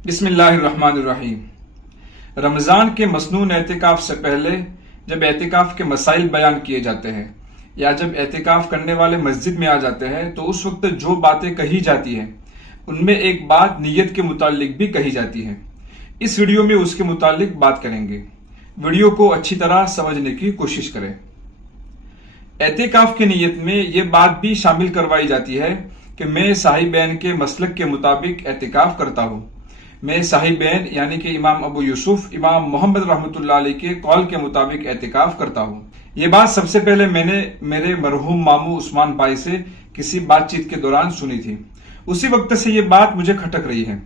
بسم اللہ الرحمن الرحیم۔ رمضان کے مسنون اعتکاف سے پہلے جب اعتکاف کے مسائل بیان کیے جاتے ہیں یا جب اعتکاف کرنے والے مسجد میں آ جاتے ہیں تو اس وقت جو باتیں کہی جاتی ہیں ان میں ایک بات نیت کے متعلق بھی کہی جاتی ہے۔ اس ویڈیو میں اس کے متعلق بات کریں گے۔ ویڈیو کو اچھی طرح سمجھنے کی کوشش کریں۔ اعتکاف کی نیت میں یہ بات بھی شامل کروائی جاتی ہے کہ میں صاحبین کے مسلک کے مطابق اعتکاف کرتا ہوں۔ میں صاحبین یعنی کہ امام ابو یوسف، امام محمد رحمۃ اللہ علیہ کے قول کے مطابق اعتکاف کرتا ہوں۔ یہ بات سب سے پہلے میں نے میرے مرحوم ماموں عثمان بھائی سے کسی بات چیت کے دوران سنی تھی۔ اسی وقت سے یہ بات مجھے کھٹک رہی ہے۔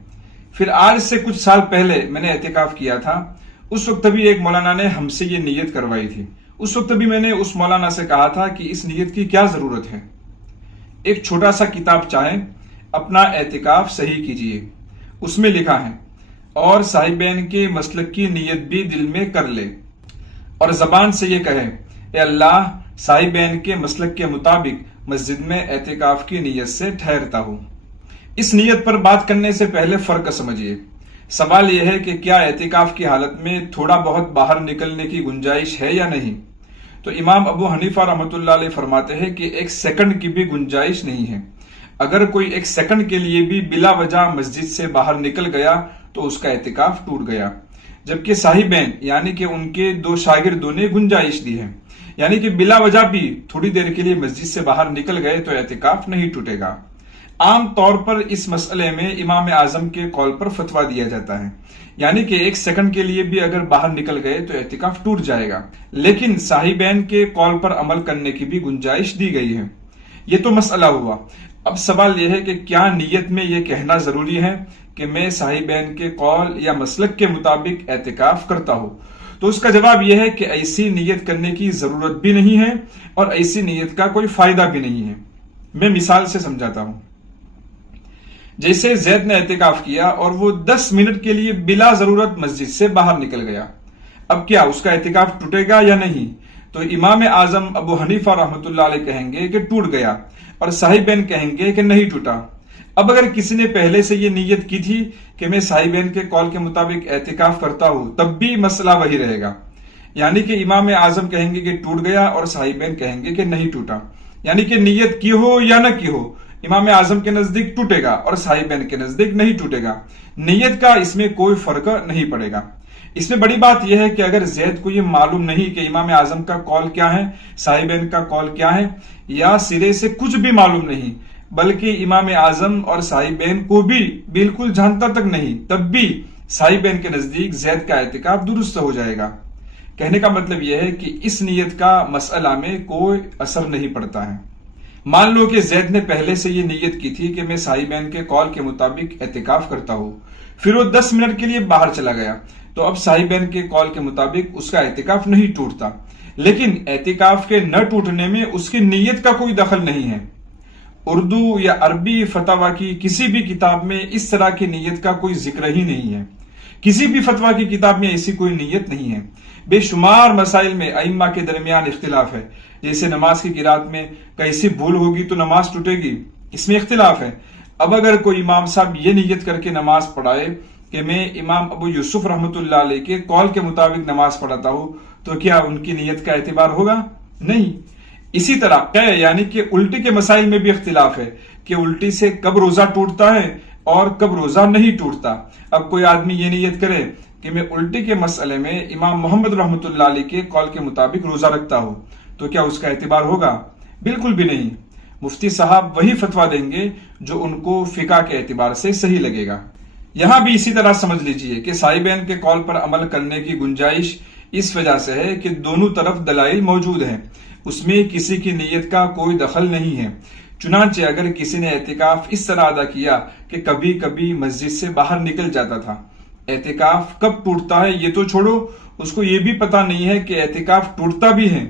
پھر آج سے کچھ سال پہلے میں نے اعتکاف کیا تھا۔ اس وقت بھی ایک مولانا نے ہم سے یہ نیت کروائی تھی۔ اس وقت بھی میں نے اس مولانا سے کہا تھا کہ اس نیت کی کیا ضرورت ہے۔ ایک چھوٹا سا کتاب چاہیں، اپنا اعتکاف صحیح کیجئے، اس میں لکھا ہے اور صاحبین کے مسلک کی نیت بھی دل میں کر لے اور زبان سے یہ کہے، اے اللہ، صاحبین کے مسلک کے مطابق مسجد میں اعتکاف کی نیت سے ٹھہرتا ہوں۔ اس نیت پر بات کرنے سے پہلے فرق سمجھیے۔ سوال یہ ہے کہ کیا اعتکاف کی حالت میں تھوڑا بہت باہر نکلنے کی گنجائش ہے یا نہیں؟ تو امام ابو حنیفہ رحمۃ اللہ علیہ فرماتے ہیں کہ ایک سیکنڈ کی بھی گنجائش نہیں ہے۔ اگر کوئی ایک سیکنڈ کے لیے بھی بلا وجہ مسجد سے باہر نکل گیا تو اس کا اعتکاف ٹوٹ گیا، جبکہ صاحبین یعنی کہ ان کے دو شاگردوں نے گنجائش دی ہے، یعنی کہ بلا وجہ بھی تھوڑی دیر کے لیے مسجد سے باہر نکل گئے تو اعتکاف نہیں ٹوٹے گا۔ عام طور پر اس مسئلے میں امام اعظم کے قول پر فتویٰ دیا جاتا ہے، یعنی کہ ایک سیکنڈ کے لیے بھی اگر باہر نکل گئے تو اعتکاف ٹوٹ جائے گا، لیکن صاحبین کے قول پر عمل کرنے کی بھی گنجائش دی گئی ہے۔ یہ تو مسئلہ ہوا۔ اب سوال یہ ہے کہ کیا نیت میں یہ کہنا ضروری ہے کہ میں صاحبین کے قول یا مسلک کے مطابق اعتکاف کرتا ہوں؟ تو اس کا جواب یہ ہے کہ ایسی نیت کرنے کی ضرورت بھی نہیں ہے اور ایسی نیت کا کوئی فائدہ بھی نہیں ہے۔ میں مثال سے سمجھاتا ہوں۔ جیسے زید نے اعتکاف کیا اور وہ 10 منٹ کے لیے بلا ضرورت مسجد سے باہر نکل گیا، اب کیا اس کا اعتکاف ٹوٹے گا یا نہیں؟ تو امام اعظم ابو حنیفہ رحمۃ اللہ علیہ کہیں گے کہ ٹوٹ گیا اور صاحبین کہیں گے کہ نہیں ٹوٹا۔ اب اگر کسی نے پہلے سے یہ نیت کی تھی کہ میں صاحبین کے قول کے مطابق اعتکاف کرتا ہوں، تب بھی مسئلہ وہی رہے گا، یعنی کہ امام اعظم کہیں گے کہ ٹوٹ گیا اور صاحبین کہیں گے کہ نہیں ٹوٹا، یعنی کہ نیت کی ہو یا نہ کی ہو، امام اعظم کے نزدیک ٹوٹے گا اور صاحبین کے نزدیک نہیں ٹوٹے گا۔ نیت کا اس میں کوئی فرق نہیں پڑے گا۔ اس میں بڑی بات یہ ہے کہ اگر زید کو یہ معلوم نہیں کہ امام اعظم کا قول کیا ہے، صاحبین کا قول کیا ہے، یا سرے سے کچھ بھی معلوم نہیں، بلکہ امام اعظم اور صاحبین کو بھی بالکل جانتا تک نہیں، تب بھی صاحبین کے نزدیک زید کا اعتکاف درست ہو جائے گا۔ کہنے کا مطلب یہ ہے کہ اس نیت کا مسئلہ میں کوئی اثر نہیں پڑتا ہے۔ مان لو کہ زید نے پہلے سے یہ نیت کی تھی کہ میں صاحبین کے قول کے مطابق اعتکاف کرتا ہوں، پھر وہ 10 منٹ کے لیے باہر چلا گیا، تو اب صاحبین کے قول کے مطابق اس کا اعتکاف نہیں ٹوٹتا، لیکن اعتکاف کے نہ ٹوٹنے میں اس کی نیت کا کوئی دخل نہیں ہے۔ اردو یا عربی فتویٰ کی کسی بھی کتاب میں اس طرح کی نیت کا کوئی ذکر ہی نہیں ہے۔ کسی بھی فتویٰ کی کتاب میں ایسی کوئی نیت نہیں ہے۔ بے شمار مسائل میں ائمہ کے درمیان اختلاف ہے، جیسے نماز کی قرات میں کیسی بھول ہوگی تو نماز ٹوٹے گی، اس میں اختلاف ہے۔ اب اگر کوئی امام صاحب یہ نیت کر کے نماز پڑھائے کہ میں امام ابو یوسف رحمۃ اللہ علیہ کے قول کے مطابق نماز پڑھاتا ہوں، تو کیا ان کی نیت کا اعتبار ہوگا؟ نہیں۔ اسی طرح قے یعنی کہ الٹی کے مسائل میں بھی اختلاف ہے کہ الٹی سے کب روزہ ٹوٹتا ہے اور کب روزہ نہیں ٹوٹتا۔ اب کوئی آدمی یہ نیت کرے کہ میں الٹی کے مسئلے میں امام محمد رحمۃ اللہ علیہ کے قول کے مطابق روزہ رکھتا ہوں، تو کیا اس کا اعتبار ہوگا؟ بالکل بھی نہیں۔ مفتی صاحب وہی فتویٰ دیں گے جو ان کو فقہ کے اعتبار سے صحیح لگے گا۔ یہاں بھی اسی طرح سمجھ لیجئے کہ صاحبین کے قول پر عمل کرنے کی گنجائش اس وجہ سے ہے کہ دونوں طرف دلائل موجود ہیں، اس میں کسی کی نیت کا کوئی دخل نہیں ہے۔ چنانچہ اگر کسی نے اعتکاف اس طرح ادا کیا کہ کبھی کبھی مسجد سے باہر نکل جاتا تھا، اعتکاف کب ٹوٹتا ہے یہ تو چھوڑو، اس کو یہ بھی پتا نہیں ہے کہ اعتکاف ٹوٹتا بھی ہے،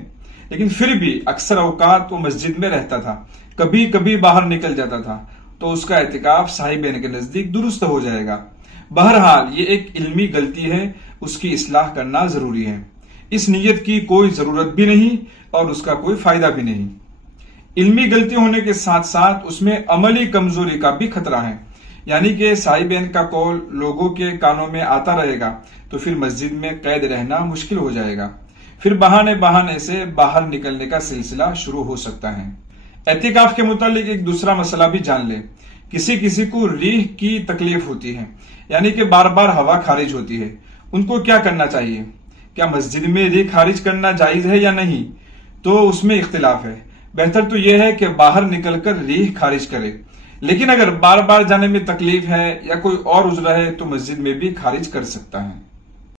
لیکن پھر بھی اکثر اوقات وہ مسجد میں رہتا تھا، کبھی کبھی باہر نکل جاتا تھا، تو اس کا اعتکاف صاحبین کے نزدیک درست ہو جائے گا۔ بہرحال یہ ایک علمی غلطی ہے، اس کی اصلاح کرنا ضروری ہے۔ اس نیت کی کوئی ضرورت بھی نہیں اور اس کا کوئی فائدہ بھی نہیں۔ علمی غلطی ہونے کے ساتھ ساتھ اس میں عملی کمزوری کا بھی خطرہ ہے، یعنی کہ صاحبین کا قول لوگوں کے کانوں میں آتا رہے گا تو پھر مسجد میں قید رہنا مشکل ہو جائے گا، پھر بہانے سے باہر نکلنے کا سلسلہ شروع ہو سکتا ہے۔ اعتکاف کے متعلق ایک دوسرا مسئلہ بھی جان لیں۔ کسی کو ریح کی تکلیف ہوتی ہے، یعنی کہ بار بار ہوا خارج ہوتی ہے، ان کو کیا کرنا چاہیے؟ کیا مسجد میں ریح خارج کرنا جائز ہے یا نہیں؟ تو اس میں اختلاف ہے۔ بہتر تو یہ ہے کہ باہر نکل کر ریح خارج کرے، لیکن اگر بار بار جانے میں تکلیف ہے یا کوئی اور عذر ہے تو مسجد میں بھی خارج کر سکتا ہے۔